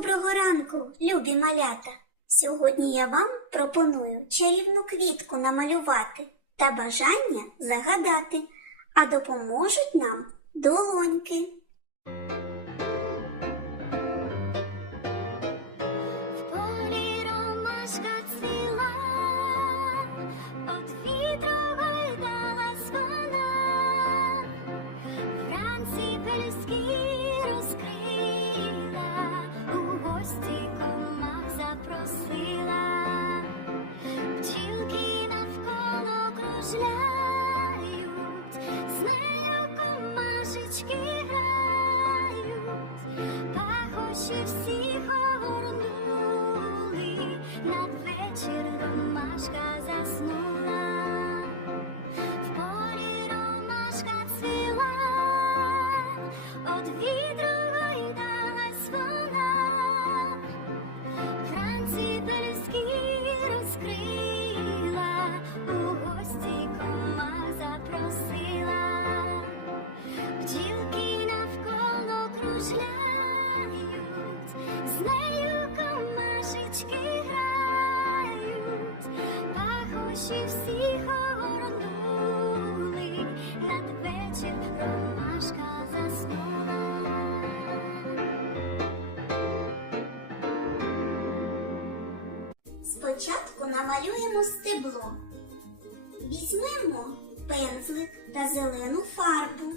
Доброго ранку, любі малята! Сьогодні я вам пропоную чарівну квітку намалювати та бажання загадати, а допоможуть нам долоньки. Пахощі всіх огорнули, надвечір ромашка заснула. Спочатку намалюємо стебло. Візьмемо пензлик та зелену фарбу.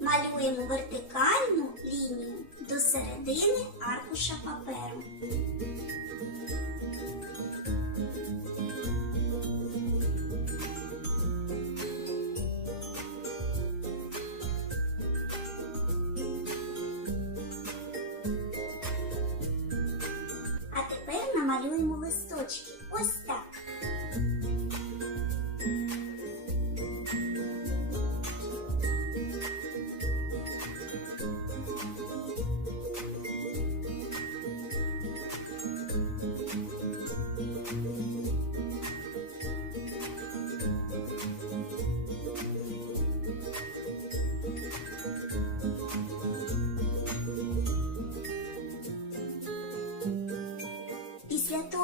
Малюємо вертикальну лінію до середини аркуша паперу. Ему листочки.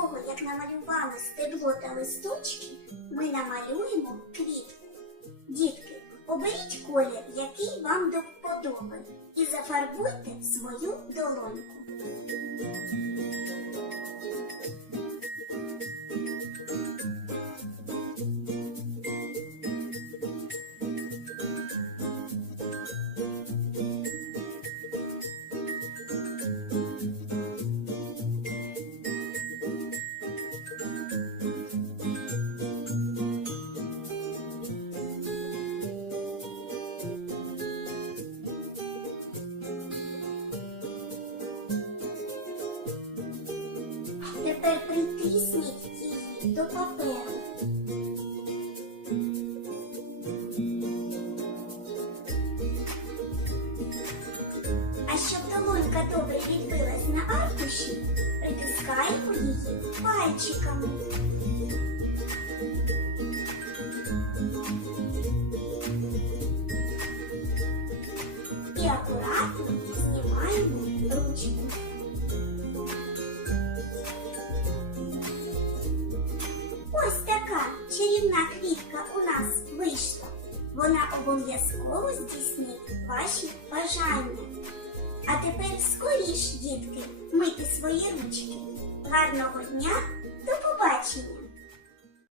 Того, як намалювали стебло та листочки, ми намалюємо квітку. Дітки, оберіть колір, який вам до вподоби, і зафарбуйте свою долоньку. Паперу. А щоб долонька добре відбилась на аркуші, притискаємо її пальчиками. І акуратно знімаємо ручку. Чарівна квітка у нас вийшла. Вона обов'язково здійснить ваші бажання. А тепер скоріш, дітки, мити свої ручки. Гарного дня, до побачення!